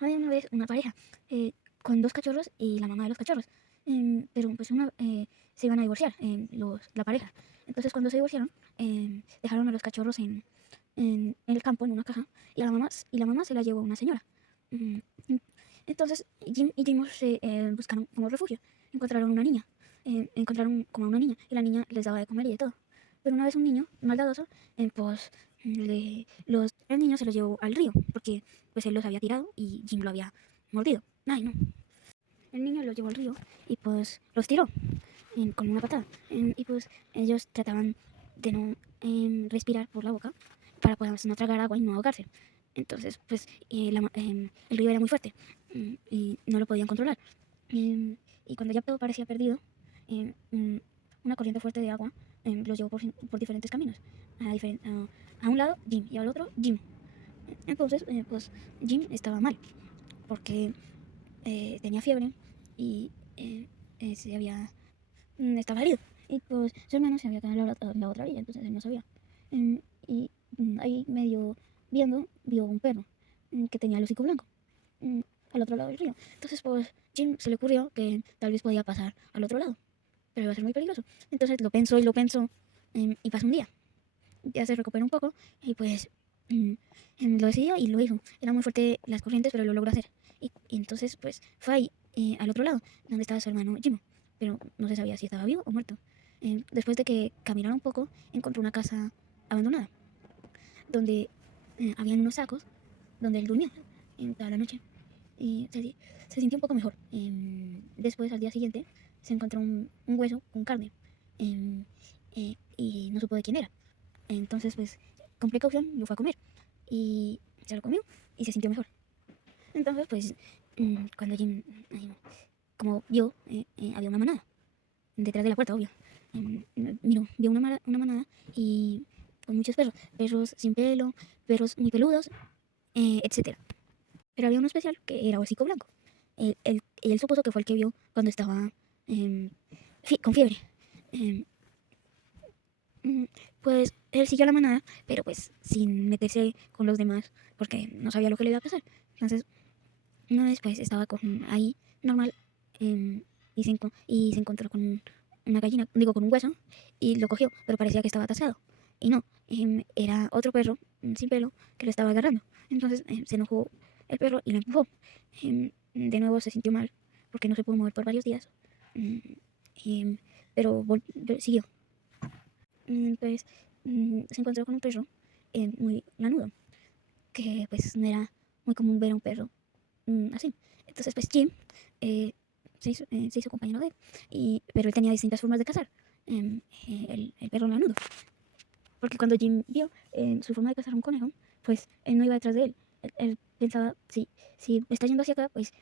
Había una vez una pareja con dos cachorros y la mamá de los cachorros. Pero pues se iban a divorciar, la pareja. Entonces cuando se divorciaron, dejaron a los cachorros en el campo, en una caja, y la mamá se la llevó una señora. Mm, mm, Entonces Jim y Jimos se buscaron como refugio. Encontraron una niña. Encontraron como a una niña y la niña les daba de comer y de todo. Pero una vez un niño maldadoso, pues el niño se los llevó al río porque pues él los había tirado y Jim lo había mordido. Ay, no. El niño los llevó al río y pues los tiró con una patada. Y pues ellos trataban de no respirar por la boca para pues no tragar agua y no ahogarse. Entonces, pues el río era muy fuerte y no lo podían controlar. Y cuando ya todo parecía perdido, una corriente fuerte de agua los llevó por diferentes caminos. A un lado, Jim, y al otro, Jim. Entonces, pues Jim estaba mal porque tenía fiebre y estaba herido. Y pues su hermano se había quedado en la otra orilla, entonces él no sabía. Y ahí medio vio un perro que tenía el hocico blanco mm, al otro lado del río. Entonces pues Jim se le ocurrió que tal vez podía pasar al otro lado, pero iba a ser muy peligroso. Entonces lo pensó y pasó un día. Ya se recuperó un poco y pues mm, lo decidió y lo hizo. Era muy fuerte las corrientes, pero lo logró hacer. Y entonces pues fue ahí, al otro lado, donde estaba su hermano Jim, pero no se sabía si estaba vivo o muerto. Después de que caminara un poco, encontró una casa abandonada, donde habían unos sacos, donde él durmió toda la noche. Y se sintió un poco mejor. Después, al día siguiente, se encontró un hueso con carne y no supo de quién era. Entonces, pues, con precaución lo fue a comer y se lo comió y se sintió mejor. Entonces, pues, cuando Jim, como vio, había una manada detrás de la puerta, obvio. Vio una manada y con muchos perros, perros sin pelo, perros muy peludos, etcétera. Pero había uno especial que era hocico blanco. Él supuso que fue el que vio cuando estaba em, con fiebre. Em, mm, pues él siguió la manada, pero pues sin meterse con los demás, porque no sabía lo que le iba a pasar. Entonces, una vez pues estaba ahí normal y se encontró con una gallina, digo, con un hueso, y lo cogió, pero parecía que estaba atascado. Y no, era otro perro sin pelo que lo estaba agarrando. Entonces se enojó el perro y lo empujó. De nuevo se sintió mal porque no se pudo mover por varios días, mm, em, pero siguió. Pues se encontró con un perro muy lanudo, que pues no era muy común ver a un perro así. Entonces, pues Jim eh, se hizo compañero de él, pero él tenía distintas formas de cazar. El perro lanudo. Porque cuando Jim vio su forma de cazar un conejo, pues él no iba detrás de él. Él pensaba, si está yendo hacia acá, pues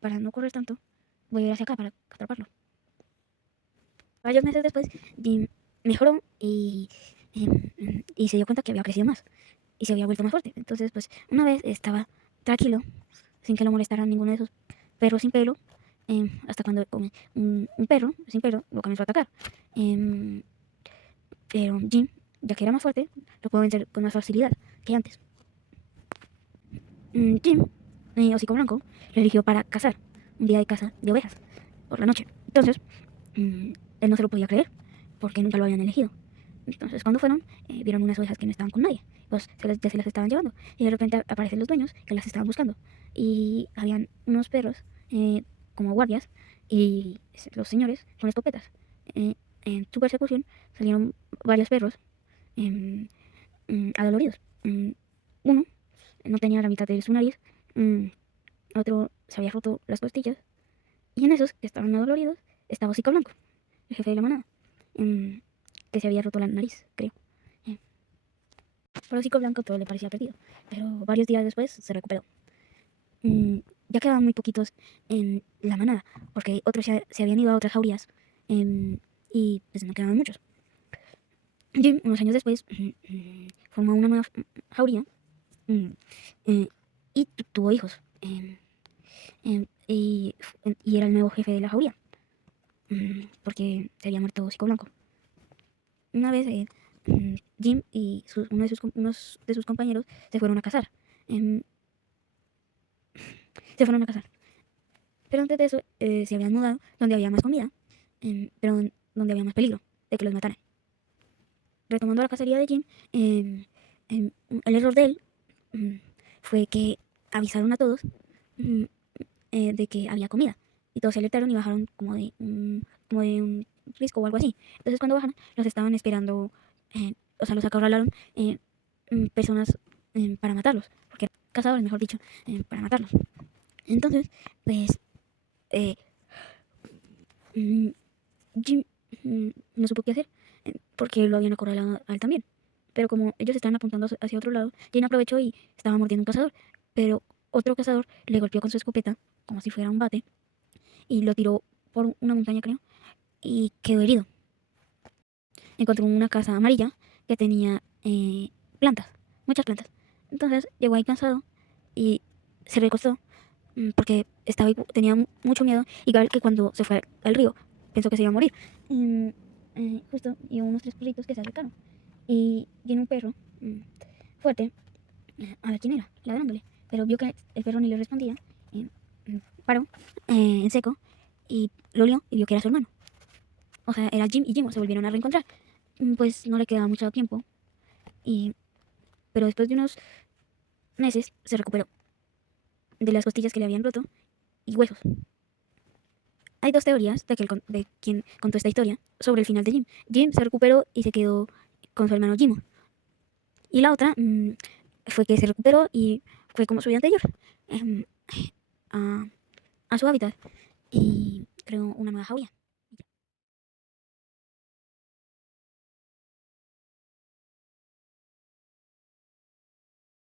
para no correr tanto, voy a ir hacia acá para atraparlo. Varios meses después, Jim mejoró y se dio cuenta que había crecido más y se había vuelto más fuerte. Entonces, pues una vez estaba tranquilo, sin que lo molestara ninguno de esos perros sin pelo, hasta cuando un perro sin pelo lo comenzó a atacar. Em, pero Jim, ya que era más fuerte, lo pudo vencer con más facilidad que antes. Jim, hocico blanco, lo eligió para cazar, un día de caza de ovejas, por la noche. Entonces, él no se lo podía creer, porque nunca lo habían elegido. Entonces, cuando fueron, vieron unas ovejas que no estaban con nadie, pues ya se las estaban llevando. Y de repente aparecen los dueños que las estaban buscando. Y habían unos perros como guardias y los señores con escopetas. En su persecución salieron varios perros adoloridos. Uno no tenía la mitad de su nariz, mm, otro se había roto las costillas. Y en esos que estaban adoloridos estaba Hocico Blanco, el jefe de la manada, mm, que se había roto la nariz, creo. Eh, Para Hocico Blanco todo le parecía perdido, pero varios días después se recuperó. Mm, ya quedaban muy poquitos en la manada, porque otros se habían ido a otras jaurías y pues no quedaban muchos. Jim, unos años después, formó una nueva jauría mm, eh, y tuvo hijos. Y era el nuevo jefe de la jauría, porque se había muerto Hocico Blanco. Una vez Jim y unos de sus compañeros se fueron a cazar. Em, se fueron a casar. Pero antes de eso se habían mudado donde había más comida, pero donde había más peligro de que los mataran. Retomando la cacería de Jim, el error de él mm, fue que avisaron a todos mm, de que había comida. Y todos se alertaron y bajaron como de un risco o algo así. Entonces cuando bajaron, los estaban esperando, o sea, los acorralaron personas para matarlos. Porque eran cazadores, mejor dicho, para matarlos. Entonces, pues, eh, mm, Jim no supo qué hacer porque lo habían acorralado a él también. Pero como ellos estaban apuntando hacia otro lado, Jim aprovechó y estaba mordiendo un cazador. Pero otro cazador le golpeó con su escopeta, como si fuera un bate, y lo tiró por una montaña, creo, y quedó herido. Encontró una casa amarilla que tenía plantas, muchas plantas. Entonces llegó ahí cansado y se recostó porque tenía mucho miedo, igual que cuando se fue al río, pensó que se iba a morir. Justo, y unos 3 perritos que se acercaron. Y tiene un perro fuerte, a ver quién era, ladrándole. Pero vio que el perro ni le respondía, paró en seco y lo olió y vio que era su hermano. O sea, era Jim y Jim, se volvieron a reencontrar. Pues no le quedaba mucho tiempo, pero después de unos meses se recuperó de las costillas que le habían roto y huesos. Hay 2 teorías de quien contó esta historia sobre el final de Jim. Jim se recuperó y se quedó con su hermano Jimo. Y la otra fue que se recuperó y fue como su vida anterior, a su hábitat y creó una nueva jauría.